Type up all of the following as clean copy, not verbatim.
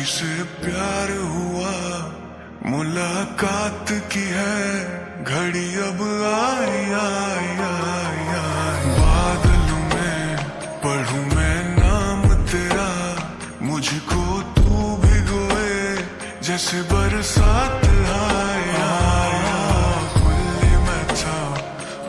खुशी से प्यार हुआ, मुलाकात की है घड़ी अब आई आई आई आई। बादल में पढ़ूं मैं नाम तेरा, मुझको तू भिगोए जैसे बरसात आए आए। Kulli meta,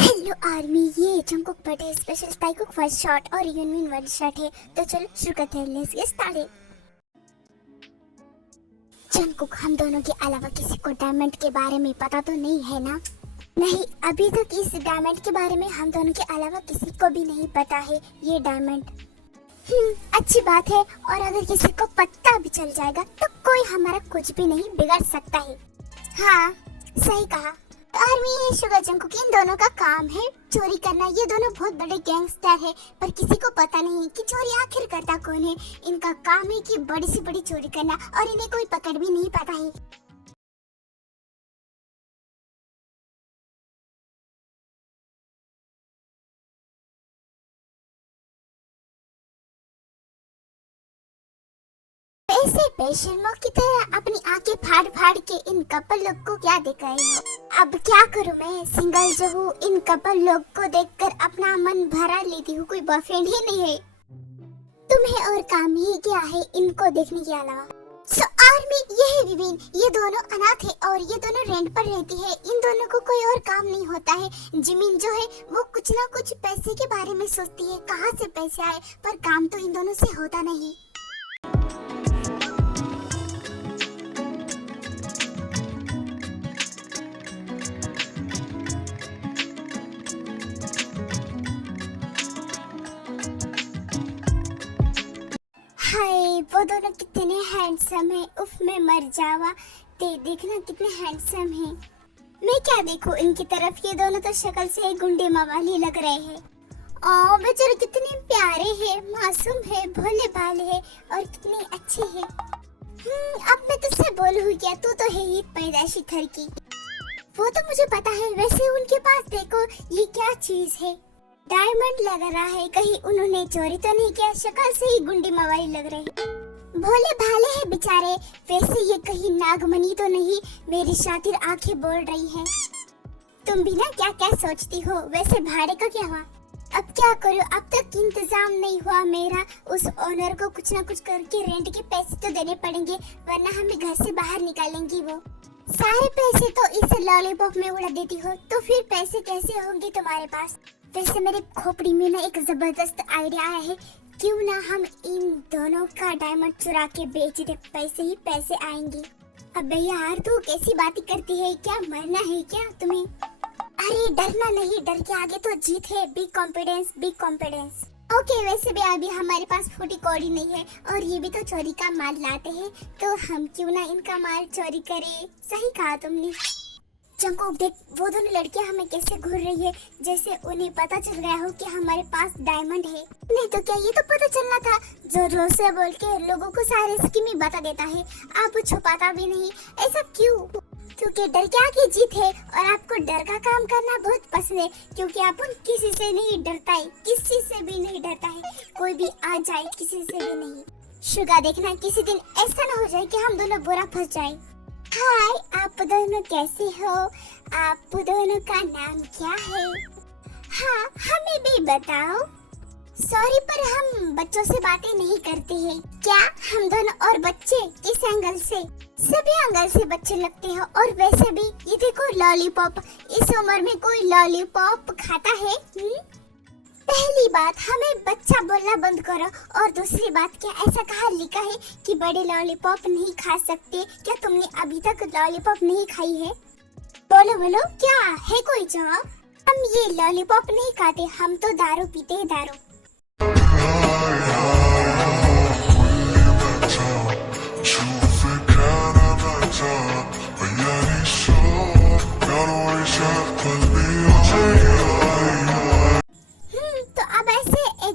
हेलो आर्मी, ये Jungkook birthday special Taekook first shot और यूनमिन वन शॉट है। तो चलो शुरू करते हैं। Let's get started. जंकुक, हम दोनों के अलावा किसी को डायमंड के बारे में पता तो नहीं है ना? नहीं, अभी तक इस डायमंड के बारे में हम दोनों के अलावा किसी को भी नहीं पता है ये डायमंड। अच्छी बात है। और अगर किसी को पता भी चल जाएगा तो कोई हमारा कुछ भी नहीं बिगाड़ सकता है। हाँ, सही कहा। आर्मी है शुगर जंकुक, इन दोनों का काम है चोरी करना। ये दोनों बहुत बड़े गैंगस्टर है, पर किसी को पता नहीं कि चोरी आखिर करता कौन है। इनका काम है कि बड़ी से बड़ी चोरी करना, और इन्हें कोई पकड़ भी नहीं पाता है। ऐसे बेशर्मों की तरह अपनी आंखें फाड़ फाड़ के इन कपल लोग को क्या देख रहे हो? अब क्या करूं मैं, सिंगल जो हूँ, इन कपल लोग को देखकर अपना मन भरा लेती हूँ। कोई बॉयफ्रेंड ही नहीं है। तुम्हें और काम ही क्या है इनको देखने के अलावा? सो आर्मी, ये है विविन। ये दोनों अनाथ है और ये दोनों रेंट पर रहती है। इन दोनों को कोई और काम नहीं होता है। जिमिन जो है वो कुछ ना कुछ पैसे के बारे में सोचती है, कहाँ से पैसे आए, पर काम तो इन दोनों से होता नहीं। हाय, वो दोनों कितने हैंडसम है। उफ, मैं मर जावा। देखना कितने हैंडसम हैं। मैं क्या देखूं इनकी तरफ, ये दोनों तो शक्ल से गुंडे मवाली लग रहे हैं। ओ बेचारे कितने प्यारे हैं, मासूम है, भोले भाले है और कितने अच्छे हैं। अब मैं तुझसे बोलूं क्या, तू तो है ही पैदाशी घर की। वो तो मुझे पता है। वैसे उनके पास देखो, ये क्या चीज है? डायमंड लग रहा है। कहीं उन्होंने चोरी तो नहीं किया? शक्ल से ही गुंडी मवाली लग रहे हैं। भोले भाले हैं बेचारे। वैसे ये कहीं नागमणि तो नहीं? मेरी शातिर आंखें बोल रही हैं। तुम भी ना क्या क्या सोचती हो। वैसे भाड़े का क्या हुआ? अब क्या करूं, अब तक इंतजाम नहीं हुआ मेरा। उस ओनर को कुछ ना कुछ करके रेंट के पैसे तो देने पड़ेंगे, वरना हमें घर से बाहर निकालेंगी वो। सारे पैसे तो इस लॉलीपॉप में उड़ा देती हो, तो फिर पैसे कैसे होंगे तुम्हारे पास? वैसे मेरे खोपड़ी में ना एक जबरदस्त आइडिया आया है। क्यों ना हम इन दोनों का डायमंड चुरा के बेच दे, पैसे ही पैसे आएंगे। अबे यार, तू कैसी बातें करती है? क्या मरना है क्या तुम्हें? अरे डरना नहीं, डर के आगे तो जीत है। Big confidence, big confidence. Okay, वैसे भी अभी हमारे पास फूटी कौड़ी नहीं है और ये भी तो चोरी का माल लाते हैं, तो हम क्यों ना इनका माल चोरी करें। सही कहा तुमने। जंकुक देख, वो दोनों लड़कियां हमें कैसे घूर रही है, जैसे उन्हें पता चल गया हो कि हमारे पास डायमंड है। नहीं तो क्या, ये तो पता चलना था। जोर से बोल के लोगों को सारे स्कीम ही बता देता है, आप छुपाता भी नहीं। ऐसा क्यों? क्योंकि डर के आगे जीत है और आपको डर का काम करना बहुत पसंद है। क्योंकि अपन किसी से नहीं डरता है, किसी से भी नहीं डरता है। कोई भी आ जाए, किसी से भी नहीं। शुगा देखना, किसी दिन ऐसा ना हो जाए कि हम दोनों बुरा फंस जाए। हाय, आप दोनों कैसे हो? आप दोनों का नाम क्या है? हाँ, हमें भी बताओ। सॉरी, पर हम बच्चों से बातें नहीं करते हैं। क्या हम दोनों और बच्चे? किस एंगल से? सभी एंगल से बच्चे लगते हैं। और वैसे भी ये देखो लॉलीपॉप, इस उम्र में कोई लॉलीपॉप खाता है? पहली बात, हमें बच्चा बोलना बंद करो। और दूसरी बात, क्या ऐसा कहाँ लिखा है कि बड़े लॉलीपॉप नहीं खा सकते? क्या तुमने अभी तक लॉलीपॉप नहीं खाई है? बोलो बोलो, क्या है कोई जवाब? हम ये लॉलीपॉप नहीं खाते, हम तो दारू पीते हैं, दारू।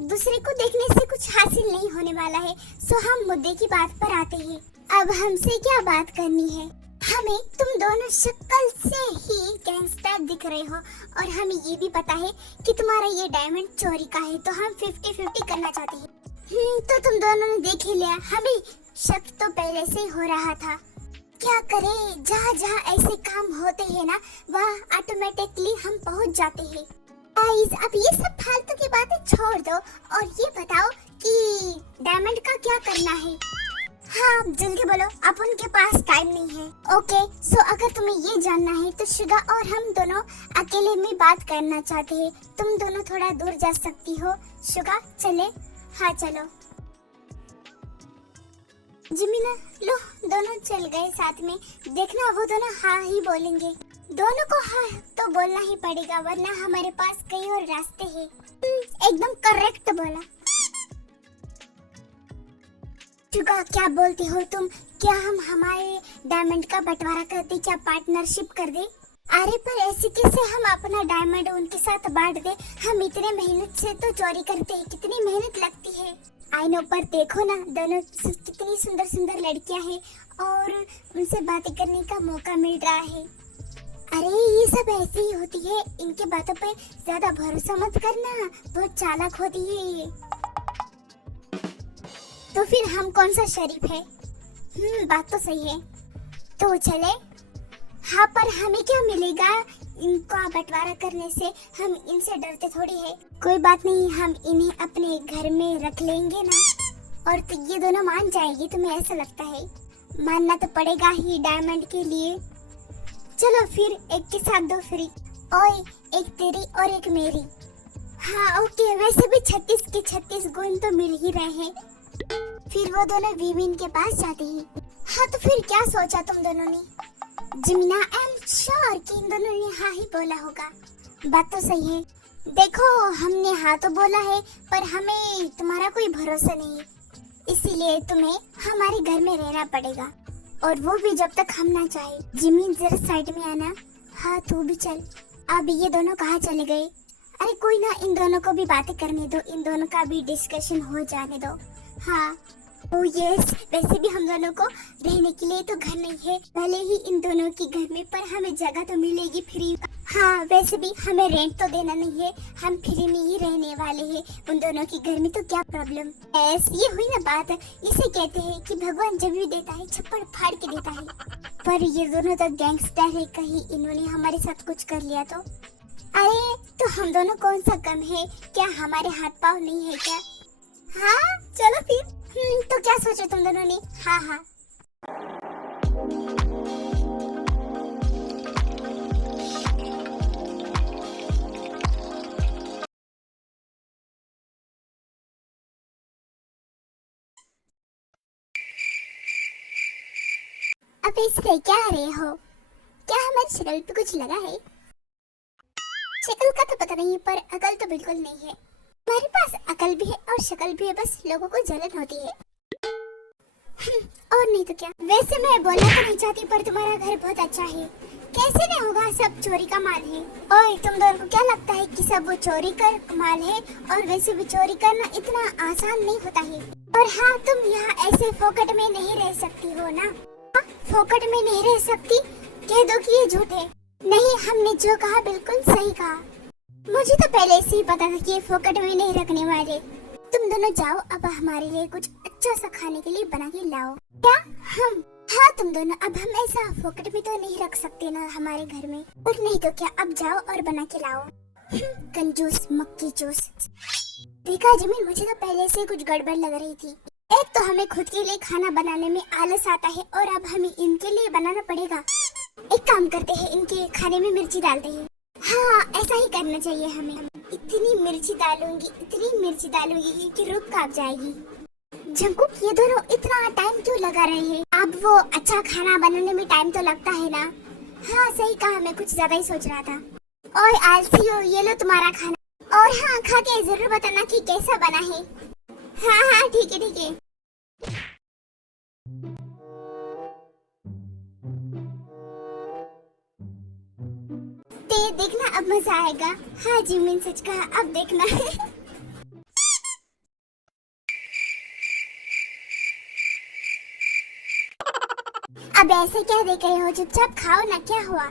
दूसरे को देखने से कुछ हासिल नहीं होने वाला है। सो हम मुद्दे की बात पर आते हैं। अब हमसे क्या बात करनी है? हमें तुम दोनों शक्ल से ही गैंगस्टर खूबसूरत दिख रहे हो और हमें ये भी पता है कि तुम्हारा ये डायमंड चोरी का है, तो हम 50-50 करना चाहते हैं। तो तुम दोनों ने देख ही लिया, हमें शक तो पहले से ही हो रहा था। क्या करें, जहाँ जहाँ ऐसे काम होते हैं ना, वहाँ ऑटोमेटिकली हम पहुँच जाते हैं। गाइस, अब ये सब फालतू की बातें छोड़ दो और ये बताओ कि डायमंड का क्या करना है। हाँ जल्दी बोलो, अब उनके पास टाइम नहीं है। ओके सो अगर तुम्हें ये जानना है तो शुगा और हम दोनों अकेले में बात करना चाहते हैं। तुम दोनों थोड़ा दूर जा सकती हो। शुगा चले? हाँ चलो। जिमिना लो, दोनों चल गए साथ में। देखना वो दोनों हाँ ही बोलेंगे। दोनों को हाँ तो बोलना ही पड़ेगा, वरना हमारे पास कई और रास्ते हैं। एकदम करेक्ट बोला। शुगा क्या बोलती हो तुम? क्या हम हमारे डायमंड का बंटवारा करते, क्या पार्टनरशिप कर दे? अरे पर ऐसे कैसे हम अपना डायमंड उनके साथ बांट दे? हम इतने मेहनत से तो चोरी करते हैं, कितनी मेहनत लगती है। आई नो, पर देखो ना दोनों कितनी सुंदर सुंदर लड़कियां हैं और उनसे बातें करने का मौका मिल रहा है। अरे ये सब ऐसी ही होती है, इनके बातों पे ज्यादा भरोसा मत करना, बहुत चालाक होती है ये। तो फिर हम कौन सा शरीफ है? बात तो सही है। तो चले? हाँ पर हमें क्या मिलेगा इनका बंटवारा करने से? हम इनसे डरते थोड़ी है। कोई बात नहीं, हम इन्हें अपने घर में रख लेंगे ना। और तो ये दोनों मान जाएगी, तुम्हें ऐसा लगता है? मानना तो पड़ेगा ही डायमंड के लिए। चलो फिर एक के साथ दो फ्री। ओए, एक तेरी और एक मेरी। हाँ ओके, वैसे भी 36 के 36 गुण तो मिल ही रहे हैं। फिर वो दोनों विविन के पास जाते हैं। हाँ तो फिर क्या सोचा तुम दोनों ने? जिमिना आई एम श्योर कि इन दोनों ने हाँ ही बोला होगा। बात तो सही है। देखो हमने हाँ तो बोला है, पर हमें तुम्हारा कोई भरोसा नहीं है, इसीलिए तुम्हें हमारे घर में रहना पड़ेगा, और वो भी जब तक हम ना चाहे। जिमी जरा साइड में आना। हाँ तू भी चल। अब ये दोनों कहाँ चले गए? अरे कोई ना, इन दोनों को भी बातें करने दो, इन दोनों का भी डिस्कशन हो जाने दो। हाँ ओ यस, वैसे भी हम दोनों को रहने के लिए तो घर नहीं है, पहले ही इन दोनों के घर में, पर हमें जगह तो मिलेगी फ्री। हाँ वैसे भी हमें रेंट तो देना नहीं है, हम फ्री में ही रहने वाले हैं उन दोनों के घर में, तो क्या प्रॉब्लम? ये हुई ना बात। इसे कहते हैं कि भगवान जब भी देता है छप्पड़ फाड़ के देता है। पर ये दोनों तो गैंगस्टर है, कहीं इन्होंने हमारे साथ कुछ कर लिया तो? अरे तो हम दोनों कौन सा कम है? क्या हमारे हाथ पाँव नहीं है क्या? हाँ चलो फिर। तो क्या सोचा तुम दोनों ने? हाँ हाँ अब इसलिए क्या आ रहे हो? क्या हमारी शक्ल पे कुछ लगा है? शक्ल का तो पता नहीं, पर अकल तो बिल्कुल नहीं है। हमारे पास अकल भी है और शक्ल भी है, बस लोगों को जलन होती है। और नहीं तो क्या। वैसे मैं बोलना तो नहीं चाहती, पर तुम्हारा घर बहुत अच्छा है। कैसे नहीं होगा, सब चोरी का माल है। ओए तुम दोनों को क्या लगता है कि सब वो चोरी का माल है? और वैसे भी चोरी करना इतना आसान नहीं होता है। और हाँ, तुम यहाँ ऐसे फोकट में नहीं रह सकती हो ना। फोकट में नहीं रह सकती? कह दो कि ये झूठ है। नहीं, हमने जो कहा बिल्कुल सही कहा। मुझे तो पहले से ही पता था कि ये फोकट में नहीं रखने वाले। तुम दोनों जाओ, अब हमारे लिए कुछ अच्छा सा खाने के लिए बना के लाओ। क्या? हम? हाँ तुम दोनों, अब हम ऐसा फोकट में तो नहीं रख सकते ना हमारे घर में। और नहीं तो क्या, अब जाओ और बना के लाओ। कंजूस मक्की चूस। देखा जमीन, मुझे तो पहले से कुछ गड़बड़ लग रही थी। एक तो हमें खुद के लिए खाना बनाने में आलस आता है, और अब हमें इनके लिए बनाना पड़ेगा। एक काम करते हैं, इनके खाने में मिर्ची डालते हैं। हाँ ऐसा ही करना चाहिए हमें। इतनी मिर्ची डालूंगी कि रुक कांप जाएगी। जंकुक, ये दोनों इतना टाइम क्यों लगा रहे हैं? अब वो अच्छा खाना बनाने में टाइम तो लगता है ना। हाँ सही कहा, मैं कुछ ज्यादा ही सोच रहा था। ओए आलसियो, ये लो तुम्हारा खाना। और हाँ, खा के जरूर बताना कि कैसा बना है। हाँ हाँ ठीक है ठीक है। देखना अब मजा आएगा। हाँ जी, मैंने सच कहा, अब देखना। अब ऐसे क्या देख रहे हो? चुपचाप खाओ ना, क्या हुआ?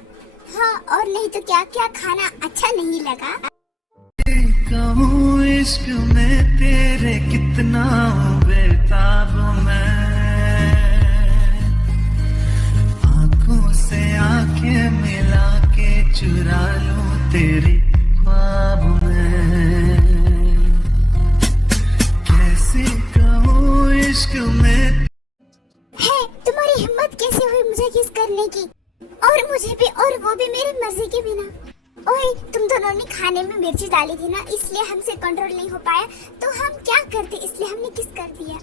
हाँ और नहीं तो क्या, क्या खाना अच्छा नहीं लगा? कहूँ इश्क में तेरे कितना बेताब मैं, आंखों से आंखें मिला के चुरा लूं तेरे ख्वाब में। कैसे कहूँ इश्क में है तुम्हारी हिम्मत कैसे हुई मुझे किस करने की, और मुझे भी, और वो भी मेरी मर्जी के बिना। ओए तुम दोनों ने खाने में मिर्ची डाली थी ना, इसलिए हमसे कंट्रोल नहीं हो पाया, तो हम क्या करते, इसलिए हमने किस कर दिया।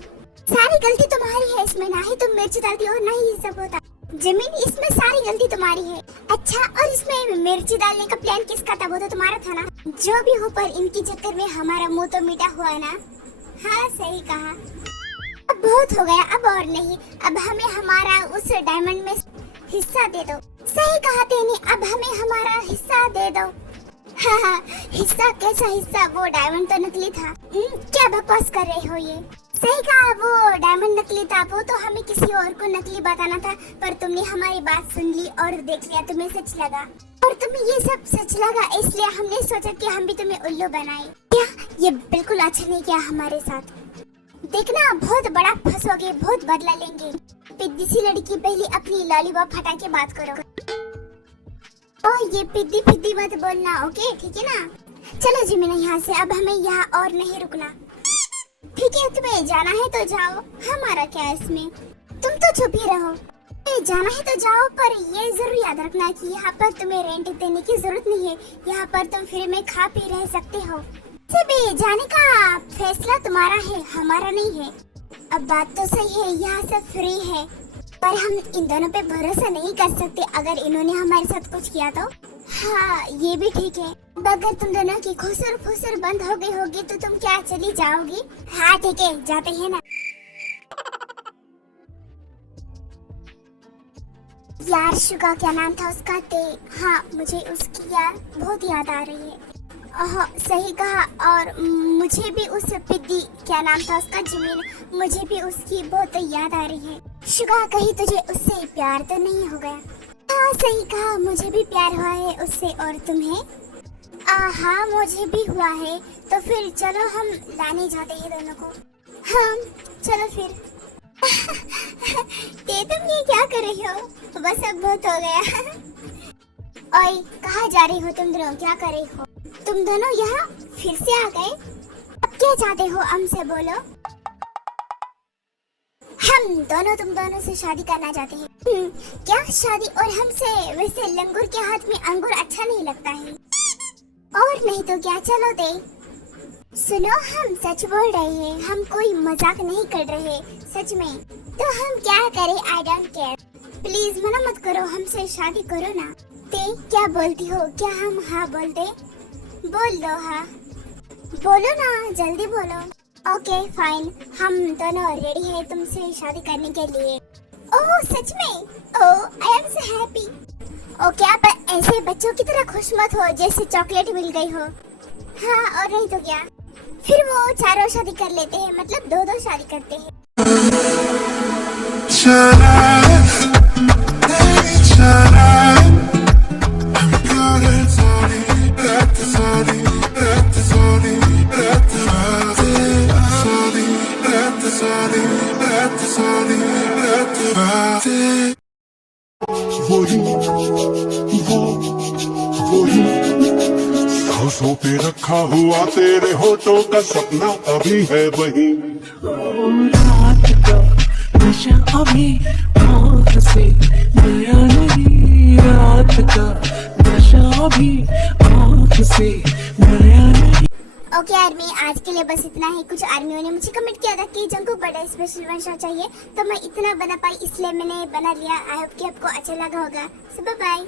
सारी गलती तुम्हारी है इसमें, ना ही तुम मिर्ची डालती और ना ही ये सब होता। जमीन इसमें सारी गलती तुम्हारी है। अच्छा और इसमें मिर्ची डालने का प्लान किसका था, वो तो तुम्हारा था ना। जो भी हो पर इनके चक्कर में हमारा मुंह तो मीठा हुआ ना। हाँ सही कहा, अब बहुत हो गया, अब और नहीं, अब हमें हमारा उस डायमंड में हिस्सा दे दो। सही कहा तेने, अब हमें हमारा हिस्सा दे दो। हाँ, हिस्सा कैसा हिस्सा, वो डायमंड तो नकली था। क्या बकवास कर रहे हो ये। सही कहा, वो डायमंड नकली था, वो तो हमें किसी और को नकली बताना था, पर तुमने हमारी बात सुन ली और देख लिया, तुम्हें सच लगा, और तुम्हें ये सब सच लगा, इसलिए हमने सोचा कि हम भी तुम्हें उल्लू बनाए। क्या ये बिल्कुल अच्छा नहीं किया हमारे साथ। देखना बहुत बड़ा फंसोगे, बहुत बदला लेंगे। पिद्दी सी लड़की, पहले अपनी लॉलीपॉप हटा के बात करो। ओह ये पिद्दी पिद्दी मत बोलना, ओके ठीक है ना। चलो जी मैंने यहाँ से, अब हमें यहाँ और नहीं रुकना। ठीक है तुम्हें जाना है तो जाओ, हमारा क्या है इसमें, तुम तो चुप ही रहो। जाना है तो जाओ, पर ये जरूर याद रखना कि यहाँ पर तुम्हें रेंट देने की जरूरत नहीं है, यहाँ पर तुम फ्री में खा पी रह सकते हो। भी जाने का फैसला तुम्हारा है, हमारा नहीं है। अब बात तो सही है, यहाँ सब फ्री है, पर हम इन दोनों पे भरोसा नहीं कर सकते, अगर इन्होंने हमारे साथ कुछ किया तो। हाँ ये भी ठीक है, अगर तुम दोनों की खुसर फुसर बंद हो गई होगी तो तुम क्या चली जाओगी? हाँ ठीक है जाते हैं ना। यार शुगा क्या नाम था उसका, हाँ मुझे उसकी यार बहुत याद आ रही है। सही कहा, और मुझे भी उस पिद्दी क्या नाम था उसका, जमीन, मुझे भी उसकी बहुत याद आ रही है। शुगा कहीं तुझे उससे प्यार तो नहीं हो गया? हाँ सही कहा, मुझे भी प्यार हुआ है उससे, और तुम्हें? हाँ मुझे भी हुआ है, तो फिर चलो हम लाने जाते हैं दोनों को। हाँ चलो फिर। तुम ये क्या कर रही हो, बस अब बहुत हो गया। ओए कहाँ जा रही हो तुम दोनों, क्या कर रही हो तुम दोनों, यहाँ फिर से आ गए? अब क्या चाहते हो हमसे, बोलो। हम दोनों तुम दोनों से शादी करना चाहते हैं। क्या शादी और हमसे? वैसे लंगूर के हाथ में अंगूर अच्छा नहीं लगता है, और नहीं तो क्या, चलो दे। सुनो हम सच बोल रहे हैं, हम कोई मजाक नहीं कर रहे, सच में। तो हम क्या करें, आई डोंट केयर, प्लीज मना मत करो, हमसे शादी करो ना। ते क्या बोलती हो, क्या हम हाँ बोल दे? बोल दो हाँ, बोलो ना जल्दी बोलो। ओके फाइन, हम दोनों रेडी हैं तुमसे शादी करने के लिए। ओह सच में? Oh I am so happy. Okay आप ऐसे बच्चों की तरह खुश मत हो जैसे चॉकलेट मिल गई हो। हाँ और नहीं तो क्या, फिर वो चारों शादी कर लेते हैं, मतलब दो दो शादी करते हैं। सांसों पे रखा हुआ तेरे होठों का सपना अभी है वही। रात का नशा अभी आँख से गया नहीं, रात का नशा अभी आँख से गया नहीं। ओके आर्मी, आज के लिए बस इतना ही। कुछ आर्मियों ने मुझे कमेंट किया था कि जंकू बड़ा स्पेशल वर्षा चाहिए, तो मैं इतना बना पाई इसलिए मैंने बना लिया। आई होप कि आपको अच्छा लगा होगा। सो बाय बाय।